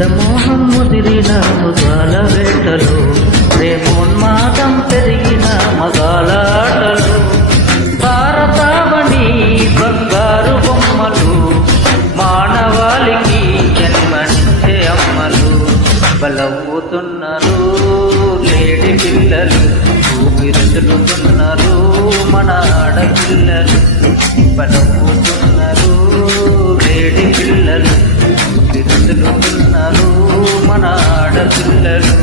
మదమోహం ముదిరిన మృగాల వేటలు, ప్రేమోన్మాదం పెరిగిన మగాలాటలు, భారతావని బంగారు బొమ్మలు, మానవాళికి జన్మనిచ్చే అమ్మలు, బలవుతున్నారు లేడి పిల్లలు, ఊపిరుతున్నారు మన ఆడపిల్లలు, బలవుతున్నారు లేడి పిల్లలు, ఊపిరుతున్నారు మన ఆడపిల్లలు.